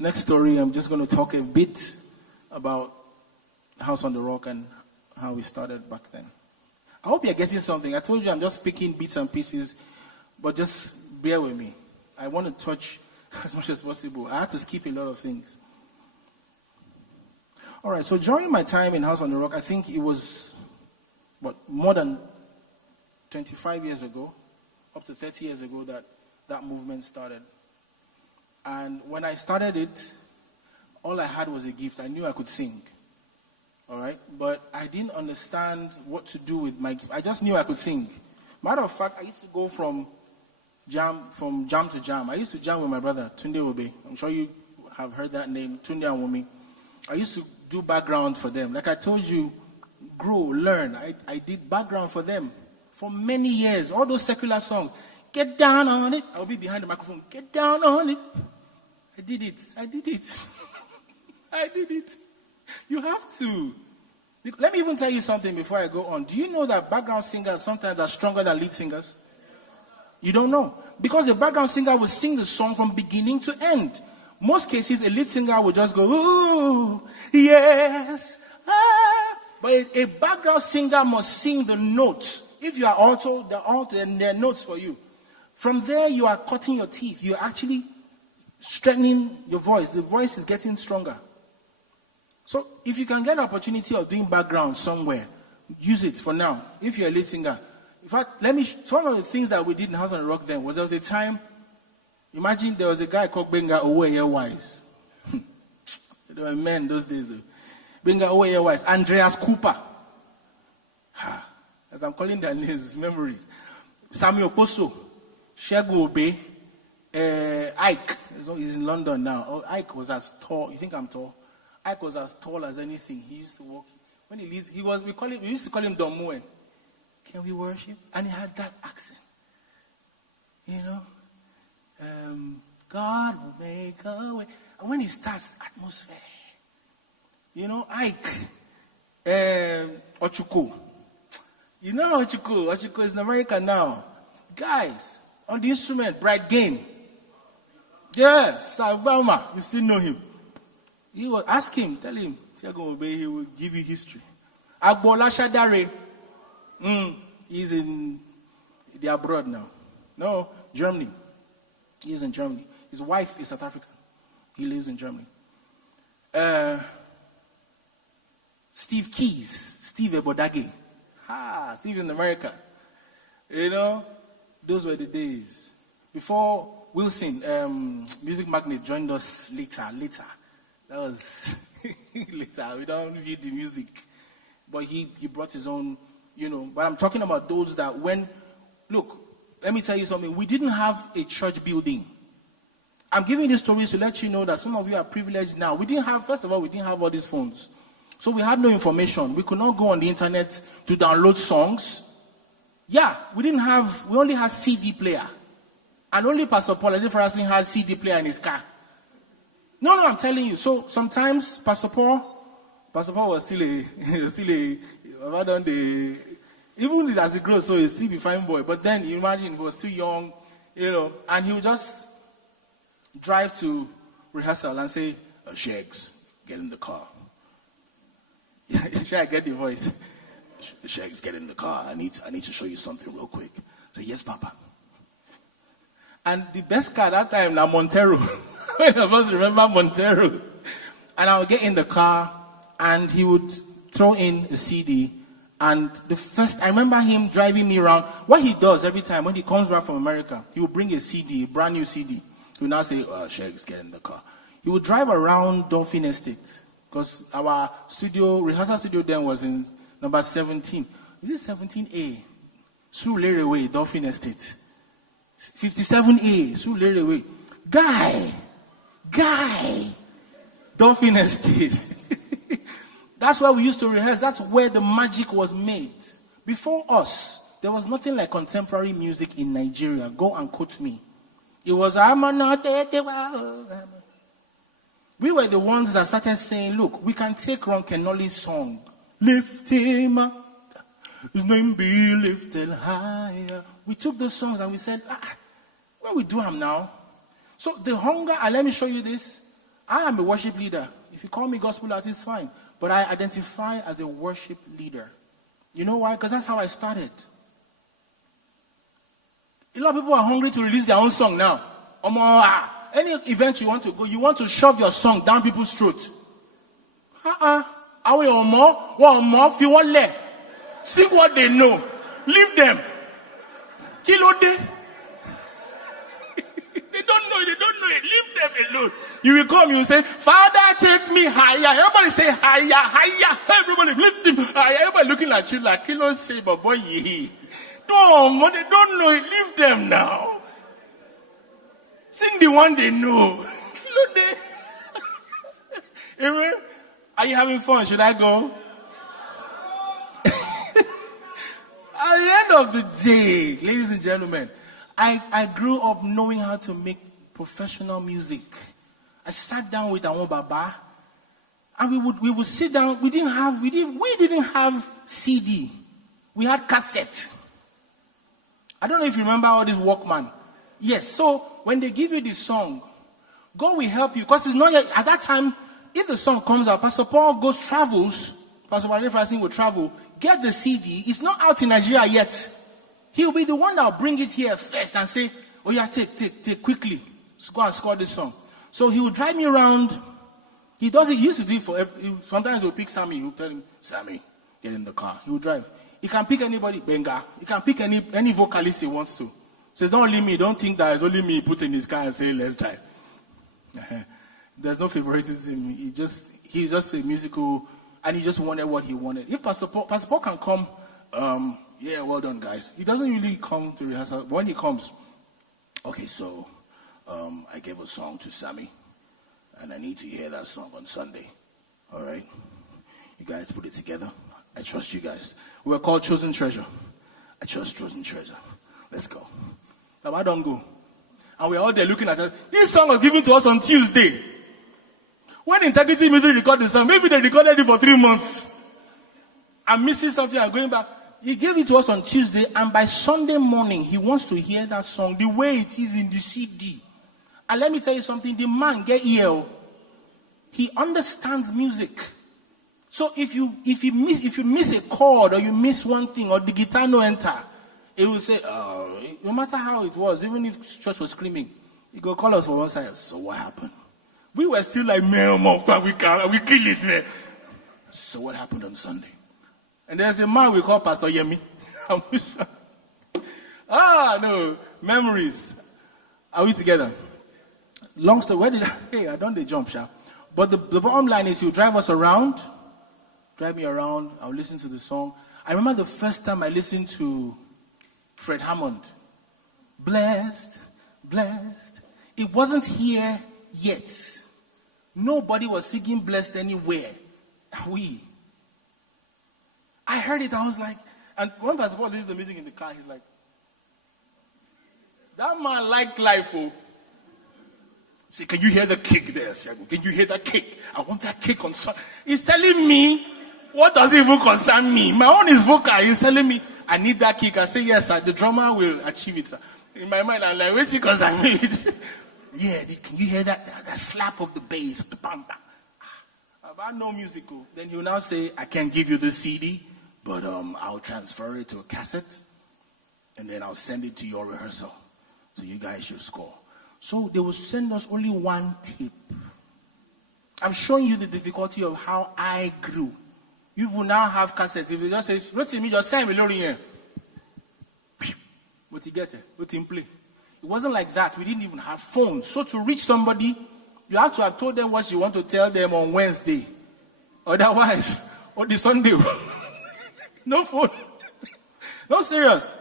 Next story, I'm just going to talk a bit about House on the Rock and how we started back then. I hope you're getting something. I told you I'm just picking bits and pieces, but just bear with me. I want to touch as much as possible. I had to skip a lot of things. All right, so during my time in House on the Rock, I think it was, more than 25 years ago, up to 30 years ago that movement started. And when I started it, all I had was a gift. I knew I could sing. All right? But I didn't understand what to do with my gift. I just knew I could sing. Matter of fact, I used to go from jam to jam. I used to jam with my brother, Tunde Obe. I'm sure you have heard that name, Tunde and Wumi. I used to do background for them. Like I told you, grow, learn. I did background for them for many years. All those secular songs. Get down on it. I'll be behind the microphone. Get down on it. I did it. I did it. You have to. Let me even tell you something before I go on. Do you know that background singers sometimes are stronger than lead singers? You don't know. Because the background singer will sing the song from beginning to end. Most cases, a lead singer will just go, ooh, yes, ah. But a background singer must sing the notes. If you are alto, and there are notes for you. From there, you are cutting your teeth. You're actually strengthening your voice. The voice is getting stronger. So if you can get an opportunity of doing background somewhere, use it for now. If you're a lead singer. In fact, one of the things that we did in House on the Rock then was there was a time, imagine there was a guy called Benga Oweye Wise. There were men those days. Benga Oweye Wise. Andreas Cooper. As I'm calling their names, memories. Samuel Poso. Segun Obe. Ike. He's in London now. Oh, Ike was as tall. You think I'm tall? Ike was as tall as anything. He used to walk. When he leaves, we used to call him Don Muen. Can we worship? And he had that accent. You know? God will make a way. And when he starts, atmosphere. You know, Ike. Ochuko. You know Ochuko. Ochuko is in America now. Guys, on the instrument, Bright Game. Yes, Obama. You still know him. You will ask him, tell him, Segun Obe, he will give you history. Agbola Shadare. He's in the abroad now. No, Germany. He lives in Germany. His wife is South African. He lives in Germany. Steve Keys. Steve Ebodage. Steve in America. You know, those were the days. Before Wilson, Music Magnet, joined us later. That was later. We don't view the music. But he brought his own, you know. But I'm talking about those that look, let me tell you something. We didn't have a church building. I'm giving these stories to let you know that some of you are privileged now. First of all, we didn't have all these phones. So we had no information. We could not go on the internet to download songs. Yeah, we only had CD player. And only Pastor Paul Adefarasin had CD player in his car. No, I'm telling you. So sometimes Pastor Paul was still even as he grows, so he's still a fine boy. But then you imagine he was still young, you know, and he would just drive to rehearsal and say, Shags, get in the car. Should I get the voice? Shags, get in the car. I need to show you something real quick. Say, yes, Papa. And the best car that time, now Montero. When of us remember Montero. And I would get in the car, and he would throw in a CD. And I remember him driving me around. What he does every time when he comes back from America, he will bring a CD, a brand new CD. He will now say, Shags, get in the car. He would drive around Dolphin Estate. Because our rehearsal studio then was in number 17. Is it 17A? Surulere Way, Dolphin Estate. 57A, Surulere Way. Guy, Dolphin Estate. That's where we used to rehearse. That's where the magic was made. Before us, there was nothing like contemporary music in Nigeria. Go and quote me. It was we were the ones that started saying, look, we can take Ron Kenoli's song. Lift him up, his name be lifted higher. We took those songs and we said, what we do them now? So the hunger, and let me show you this. I am a worship leader. If you call me gospel artist, fine. But I identify as a worship leader. You know why? Because that's how I started. A lot of people are hungry to release their own song now. Any event you want to go, you want to shove your song down people's throat. Are we on more? One more? If you want less, sing what they know. Leave them. Kilo de. They don't know it. Leave them alone. You will come, you will say, Father, take me higher. Everybody say higher. Everybody lift him higher. Everybody looking at you like, Kilo say, but boy, no, they don't know it. Leave them now. Sing the one they know. Amen. Are you having fun? Should I go? At the end of the day, ladies and gentlemen, I grew up knowing how to make professional music. I sat down with Awon Baba, and we would sit down. We didn't have CD. We had cassette. I don't know if you remember all this Walkman. Yes. So when they give you this song, God will help you, because it's not yet at that time. If the song comes out, Pastor Paul travels. Pastor Paul will travel. Get the CD. It's not out in Nigeria yet. He'll be the one that will bring it here first and say, oh yeah, take quickly. Let's go and score this song. So he will drive me around. He used to do it for sometimes he'll pick Sammy. He'll tell him, Sammy, get in the car. He will drive. He can pick anybody, Benga. He can pick any vocalist he wants to. So it's not only me. Don't think that it's only me put in his car and say, let's drive. There's no favoritism. He's just a musical, and he just wanted what he wanted. If Pastor Paul can come, yeah, well done, guys. He doesn't really come to rehearsal. But when he comes, okay, so I gave a song to Sammy, and I need to hear that song on Sunday. All right? You guys put it together. I trust you guys. We're called Chosen Treasure. I trust Chosen Treasure. Let's go. Now, I don't go. And we're all there looking at us. This song was given to us on Tuesday. When Integrity Music recorded the song, maybe they recorded it for 3 months. I'm missing something, I'm going back. He gave it to us on Tuesday, and by Sunday morning, he wants to hear that song the way it is in the CD. And let me tell you something, the man get ear. He understands music. So if you miss a chord, or you miss one thing, or the guitar no enter, he will say, no matter how it was, even if church was screaming, he go call us for one side. So what happened? We were still like, man, we kill it, man. So what happened on Sunday? And there's a man we call Pastor Yemi. No, memories. Are we together? Long story. I don't they jump, sha. But the bottom line is, he'll drive us around, drive me around. I'll listen to the song. I remember the first time I listened to Fred Hammond. Blessed, blessed. It wasn't here yet. Nobody was singing blessed anywhere. I heard it, I was like, and when Pastor Paul listens to the music in the car, he's like, that man liked life, oh. See, can you hear the kick there, Segun? Can you hear that kick? I want that kick on song. He's telling me, what does it even concern me? My own is vocal. He's telling me, I need that kick. I say, yes, sir. The drummer will achieve it, sir. In my mind, I'm like, wait, because I need. Yeah, can you hear that slap of the bass? Bam, bam. About no musical. Then he'll now say, I can't give you the CD, but I'll transfer it to a cassette, and then I'll send it to your rehearsal. So you guys should score. So they will send us only one tape. I'm showing you the difficulty of how I grew. You will now have cassettes. If they just say, Rotimi, just send me Lori here. But you get it. But in play. It wasn't like that. We didn't even have phones. So to reach somebody, you have to have told them what you want to tell them on Wednesday. Otherwise, or the Sunday. No phone. No, serious.